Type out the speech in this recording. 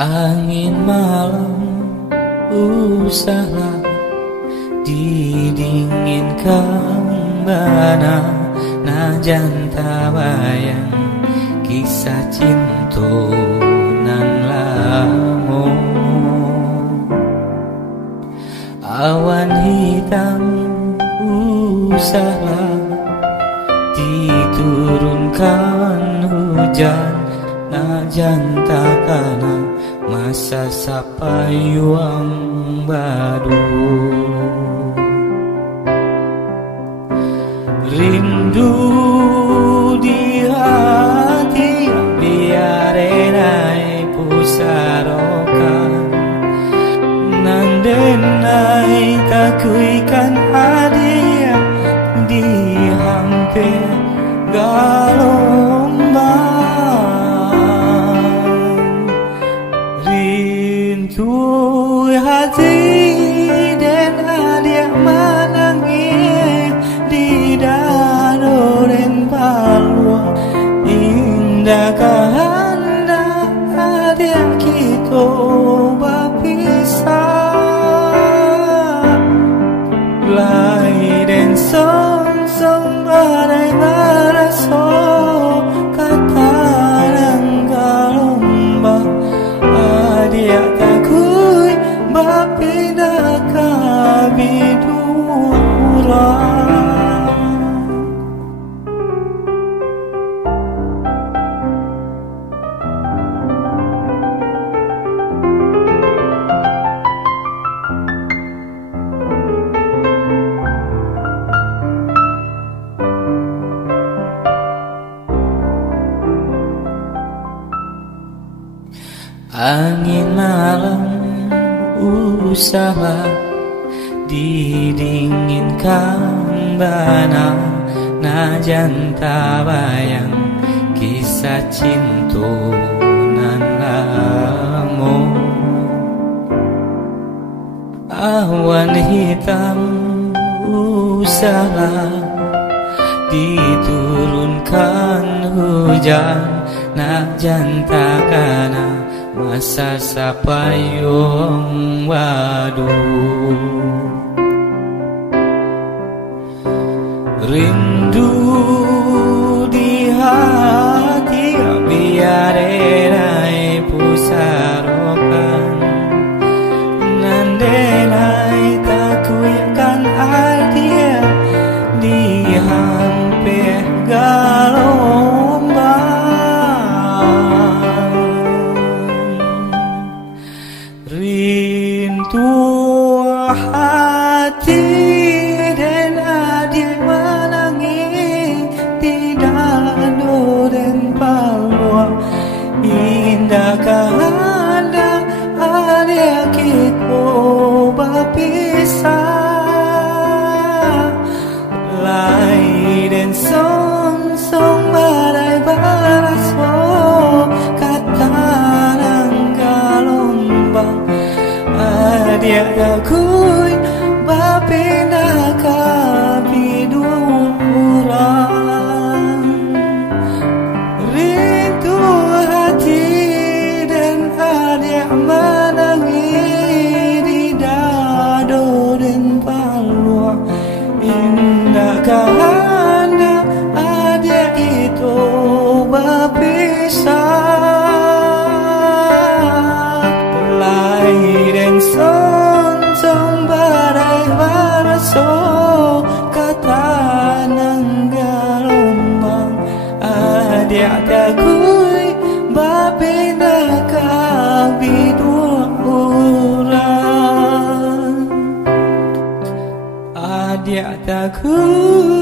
Angin malam usahlah didinginkan bana najan tabayang kisah cinta nan lamo. Awan hitam usahlah diturunkan hujan najan takana masa sapayuang badu. Rindu di hati biar enai pusarokan nandenai takuikan hadia di hampir galombang. Rindu hati dan hadia menangis di dadoren palua indah kahanda hadia kita berpisah. Lai dan son badai maraso kata nanggalomba adia takui bapindah kabidura. Angin malam usahlah didinginkan bana najan tabayang kisah cinta nan lamo. Awan hitam usahlah diturunkan hujan najan takana masa sapayung wadu. Rindu di hati biar enai pusarokan nandenai takuikan adia di hampir galombang. Rindu hati dan adik menangis di dadoren palua indah kahanda adik kita berpisah. Lai dan son badai baraso kata nanggalomba adia takui bapindah kabidura. Rindu hati dan adia menangis di dadoren palua indah kahanda adia itu berpisah. Son badai baraso kata nanggalomang adia takui bapindah kabidura. Adia takui